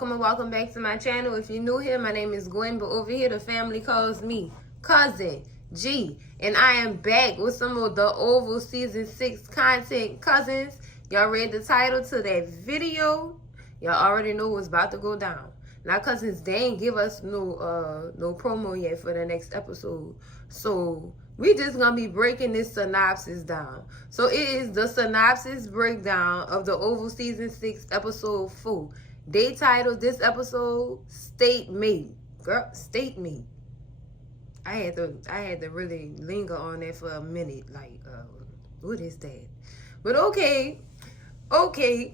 welcome and welcome back to my channel. If you're new here, my name is Gwen, but over here the family calls me Cousin G, and I am back with some of the Oval Season 6 content. Cousins, y'all read the title to that video. Y'all already know what's about to go down. Now, cousins, they ain't give us no promo yet for the next episode, so we just gonna be breaking this synopsis down. So it is the synopsis breakdown of the Oval Season 6 episode 4. They titled this episode Stalemate. Girl, Stalemate. I had to really linger on that for a minute. Like, what is that? But okay,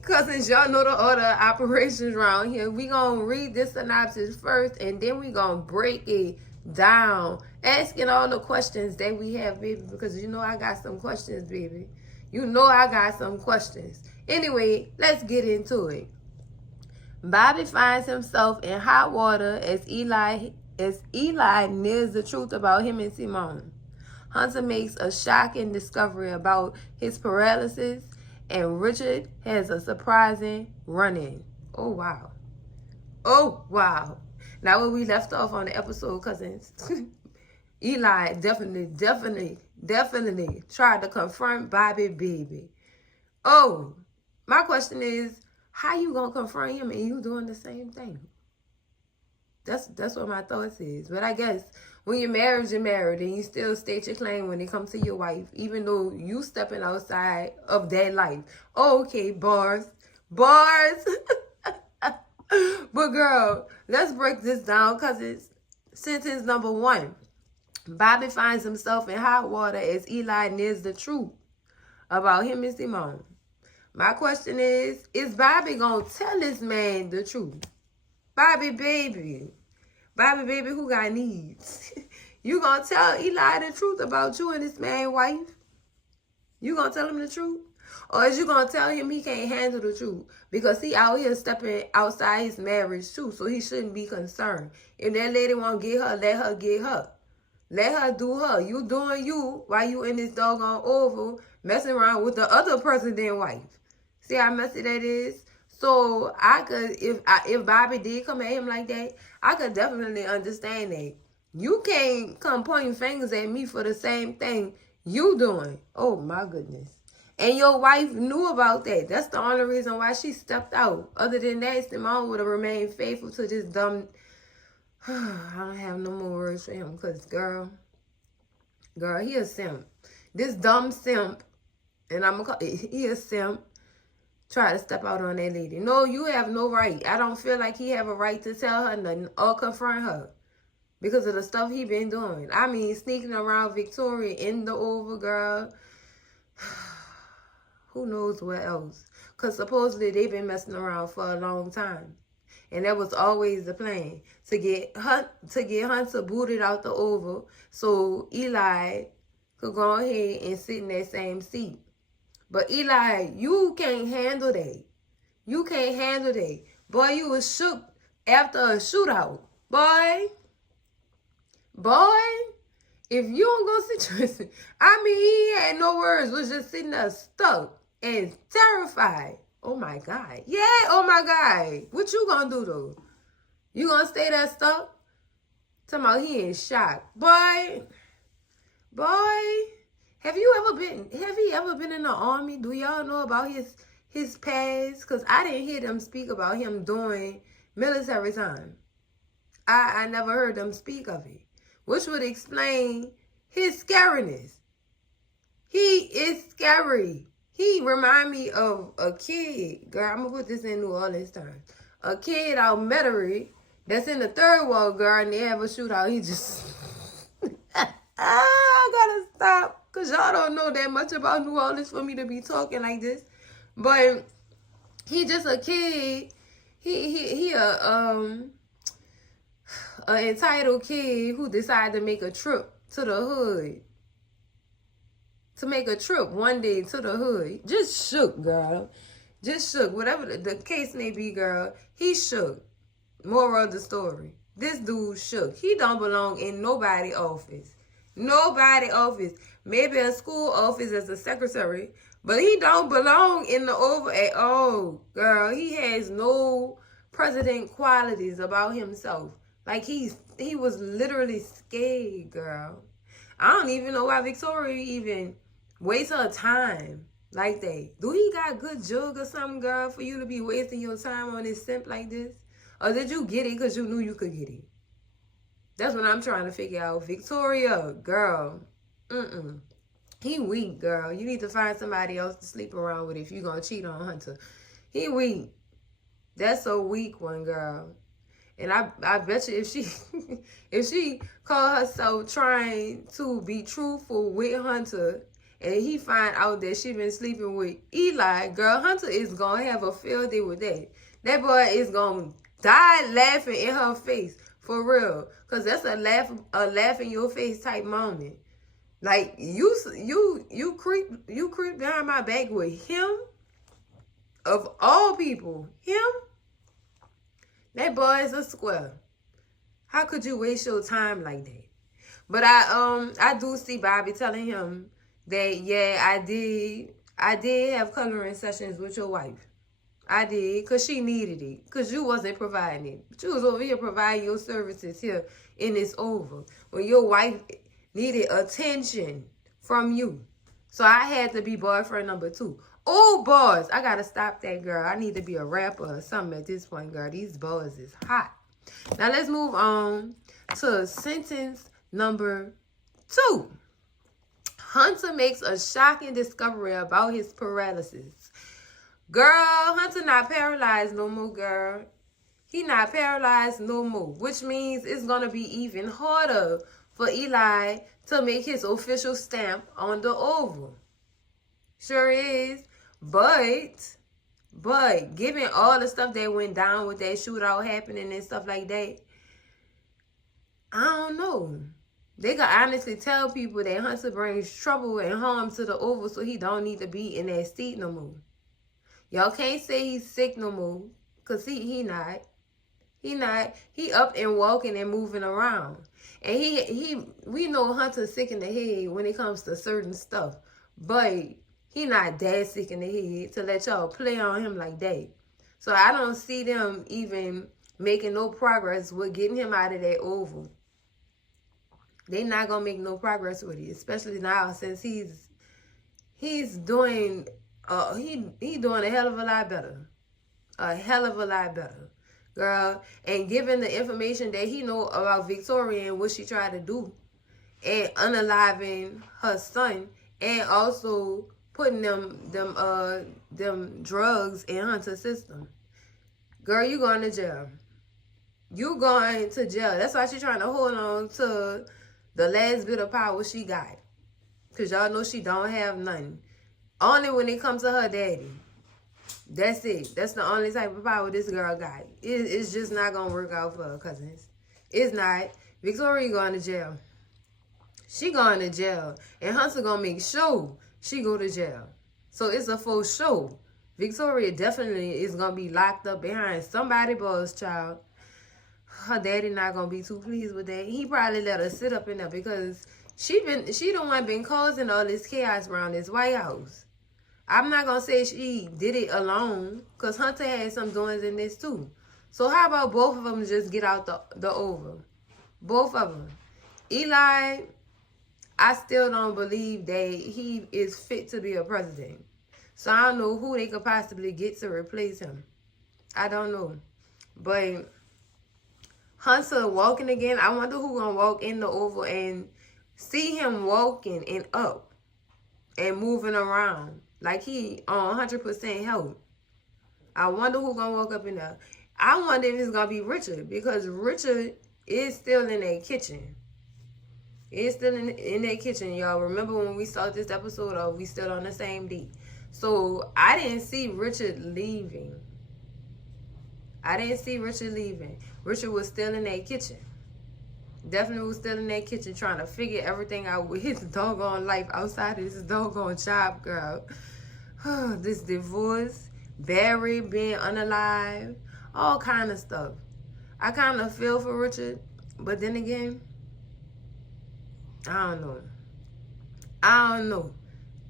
cousins, y'all know the order of operations around here. We gonna read this synopsis first, and then we gonna break it down, asking all the questions that we have, baby, because you know I got some questions, baby. You know I got some questions. Anyway, let's get into it. Bobby finds himself in hot water as Eli nears the truth about him and Simone. Hunter makes a shocking discovery about his paralysis, and Richard has a surprising run-in. Oh, wow. Oh, wow. Now, where we left off on the episode, cousins, Eli definitely tried to confront Bobby, baby. Oh, my question is, how you gonna confront him and you doing the same thing? That's what my thoughts is. But I guess when you're married, and you still state your claim when it comes to your wife, even though you stepping outside of that life. Oh, okay, bars. But girl, let's break this down, because it's sentence number 1. Bobby finds himself in hot water as Eli nears the truth about him and Simone. My question is Bobby gonna tell this man the truth? Bobby baby who got needs. You gonna tell Eli the truth about you and this man's wife? You gonna tell him the truth? Or is you gonna tell him he can't handle the truth because he out here stepping outside his marriage too, so he shouldn't be concerned? If that lady want to get her, let her get her. Let her do her. You doing you while you in this doggone oval messing around with the other president wife. See how messy that is? So I could, if Bobby did come at him like that, I could definitely understand that. You can't come pointing fingers at me for the same thing you doing. Oh my goodness. And your wife knew about that. That's the only reason why she stepped out. Other than that, Simone would have remained faithful to this dumb... I don't have no more words for him because, girl, he a simp. This dumb simp, and I'm going to call it, he a simp, try to step out on that lady. No, you have no right. I don't feel like he have a right to tell her nothing or confront her because of the stuff he been doing. I mean, sneaking around Victoria in the Oval, girl. Who knows what else? Because supposedly they've been messing around for a long time. And that was always the plan, to get Hunter booted out the Oval so Eli could go ahead and sit in that same seat. But Eli, you can't handle that. You can't handle that. Boy, you was shook after a shootout. Boy, if you don't go sit your... I mean, he had no words, was just sitting there stuck and terrified. Oh my God. Yeah, oh my God. What you gonna do though? You gonna stay there stuck? Talking about he in shock. Boy, have he ever been in the army? Do y'all know about his past? Because I didn't hear them speak about him doing military time. I never heard them speak of it, which would explain his scariness. He is scary. He remind me of a kid, girl, I'm going to put this in New Orleans terms. A kid out Metairie that's in the third world, girl, and they have a shootout. He just... I gotta stop, because y'all don't know that much about New Orleans for me to be talking like this. But he just a kid. He an entitled kid who decided to make a trip to the hood. To make a trip one day to the hood. Just shook, girl. Just shook. Whatever the case may be, girl. He shook. Moral of the story. This dude shook. He don't belong in nobody's office. Nobody office. Maybe a school office as a secretary. But he don't belong in the Oval at all, girl. He has no president qualities about himself. Like he was literally scared, girl. I don't even know why Victoria even wastes her time like that. Do he got good jug or something, girl, for you to be wasting your time on this simp like this? Or did you get it because you knew you could get it? That's what I'm trying to figure out. Victoria, girl. He weak, girl. You need to find somebody else to sleep around with if you're going to cheat on Hunter. He weak. That's a weak one, girl. And I bet you if she called herself trying to be truthful with Hunter and he find out that she been sleeping with Eli, girl, Hunter is going to have a field day with that. That boy is going to die laughing in her face. For real. Because that's a laugh in your face type moment. Like, you creep behind my back with him? Of all people, him? That boy is a square. How could you waste your time like that? But I do see Bobby telling him that, yeah, I did have coloring sessions with your wife. I did, because she needed it. Because you wasn't providing it. But you was over here providing your services here in this over. When your wife needed attention from you. So I had to be boyfriend number 2. Oh, boys, I got to stop that, girl. I need to be a rapper or something at this point, girl. These boys is hot. Now, let's move on to sentence number 2. Hunter makes a shocking discovery about his paralysis. Girl, Hunter not paralyzed no more, girl. He not paralyzed no more, which means it's going to be even harder for Eli to make his official stamp on the oval. Sure is. But given all the stuff that went down with that shootout happening and stuff like that, I don't know. They can honestly tell people that Hunter brings trouble and harm to the oval, so he don't need to be in that seat no more. Y'all can't say he's sick no more, because he not. He not. He up and walking and moving around. And we know Hunter's sick in the head when it comes to certain stuff. But he not that sick in the head to let y'all play on him like that. So I don't see them even making no progress with getting him out of that oval. They not going to make no progress with it, especially now since he's doing he doing a hell of a lot better. A hell of a lot better, girl. And given the information that he know about Victoria and what she tried to do, and unaliving her son, and also putting them drugs in Hunter's system. Girl, you going to jail. You going to jail. That's why she's trying to hold on to the last bit of power she got. Because y'all know she don't have nothing. Only when it comes to her daddy. That's it. That's the only type of power this girl got. It's just not going to work out for her cousins. It's not. Victoria going to jail. She going to jail. And Hunter going to make sure she go to jail. So it's a full show. Victoria definitely is going to be locked up behind somebody boy's child. Her daddy not going to be too pleased with that. He probably let her sit up in there because she the one been causing all this chaos around this White House. I'm not going to say she did it alone because Hunter had some doings in this too. So how about both of them just get out the Oval? Both of them. Eli, I still don't believe that he is fit to be a president. So I don't know who they could possibly get to replace him. I don't know. But Hunter walking again, I wonder who going to walk in the Oval and see him walking and up and moving around. Like he on 100% health. I wonder who gonna walk up in there. I wonder if it's gonna be Richard because Richard is still in that kitchen. It's still in that kitchen, y'all. Remember when we saw this episode of We Still on the Same Date? So I didn't see Richard leaving. Richard was still in that kitchen. Definitely was still in that kitchen trying to figure everything out with his doggone life outside of this doggone job, girl. This divorce, Barry being unalive, all kind of stuff. I kind of feel for Richard, but then again, I don't know.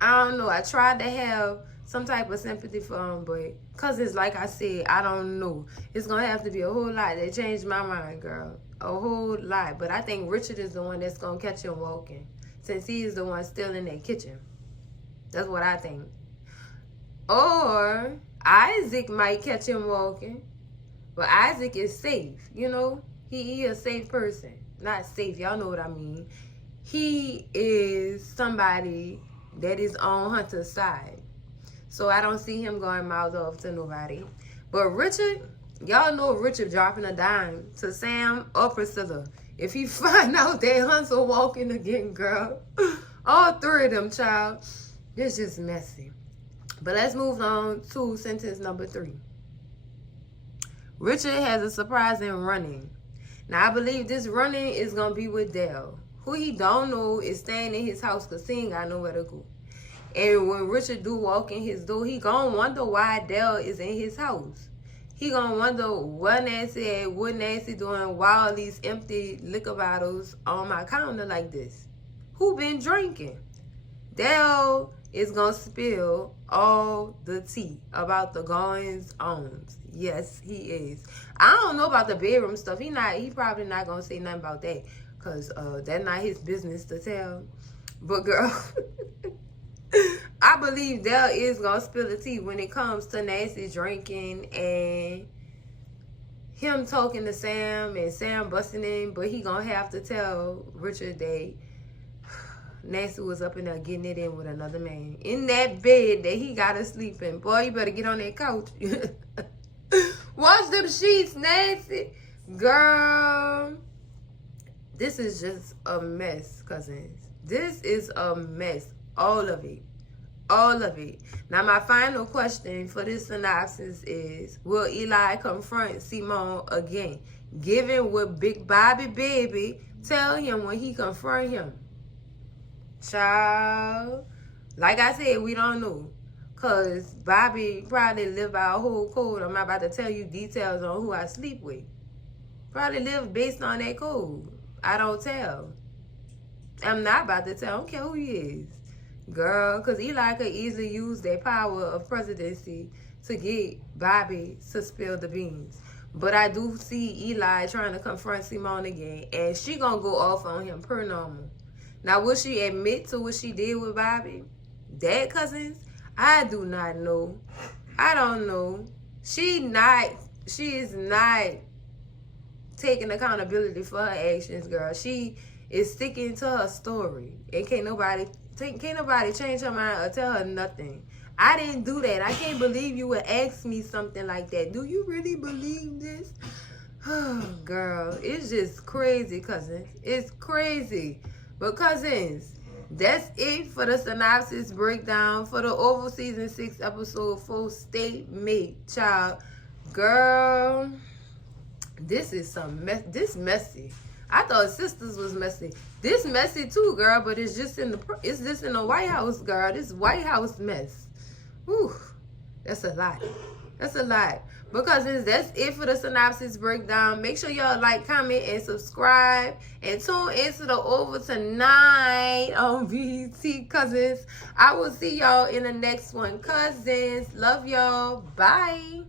I tried to have some type of sympathy for him, but cousins, like I said, I don't know. It's gonna have to be a whole lot that changed my mind, girl. A whole lot. But I think Richard is the one that's gonna catch him walking, since he is the one still in that kitchen. That's what I think. Or Isaac might catch him walking, but Isaac is safe, you know. He is a safe person. Not safe, y'all know what I mean. He is somebody that is on Hunter's side. So I don't see him going miles off to nobody. But Richard, y'all know Richard dropping a dime to Sam or Priscilla. If he find out that Hunter walking again, girl. All three of them, child. It's just messy. But let's move on to sentence number 3. Richard has a surprising running. Now, I believe this running is going to be with Dale. Who he don't know is staying in his house because he ain't got nowhere to go. And when Richard do walk in his door, he going to wonder why Dale is in his house. He going to wonder what Nancy doing, why all these empty liquor bottles on my counter like this. Who been drinking? Dale is going to spill all the tea about the goings-ons. Yes, he is. I don't know about the bedroom stuff. He probably not going to say nothing about that because that's not his business to tell. But, girl, I believe Dale is going to spill the tea when it comes to Nancy drinking and him talking to Sam and Sam busting in. But he going to have to tell Richard that Nancy was up in there getting it in with another man in that bed that he got to sleep in. Boy, you better get on that couch. Wash them sheets, Nancy. Girl, this is just a mess, cousins. This is a mess. All of it. All of it. Now, my final question for this synopsis is, will Eli confront Simone again? Given what Big Bobby Baby tell him when he confront him. Child, like I said, we don't know. Because Bobby probably live by a whole code. I'm not about to tell you details on who I sleep with. Probably live based on that code. I don't tell. I'm not about to tell. I don't care who he is. Girl, because Eli could easily use their power of presidency to get Bobby to spill the beans. But I do see Eli trying to confront Simone again. And she going to go off on him per normal. Now, will she admit to what she did with Bobby? That, cousins? I do not know. I don't know. She is not taking accountability for her actions, girl. She is sticking to her story. And can't nobody change her mind or tell her nothing. I didn't do that. I can't believe you would ask me something like that. Do you really believe this? Oh, girl, it's just crazy, cousins. It's crazy. But cousins, that's it for the synopsis breakdown for the Oval Season 6 Episode 4 Stalemate, child. Girl, this is some mess. This messy. I thought Sisters was messy. This messy too, girl, but it's just in the White House, girl. This White House mess. Whew, that's a lot. That's a lot. Because that's it for the synopsis breakdown. Make sure y'all like, comment, and subscribe. And tune into the Over tonight on VT, cousins. I will see y'all in the next one, cousins. Love y'all. Bye.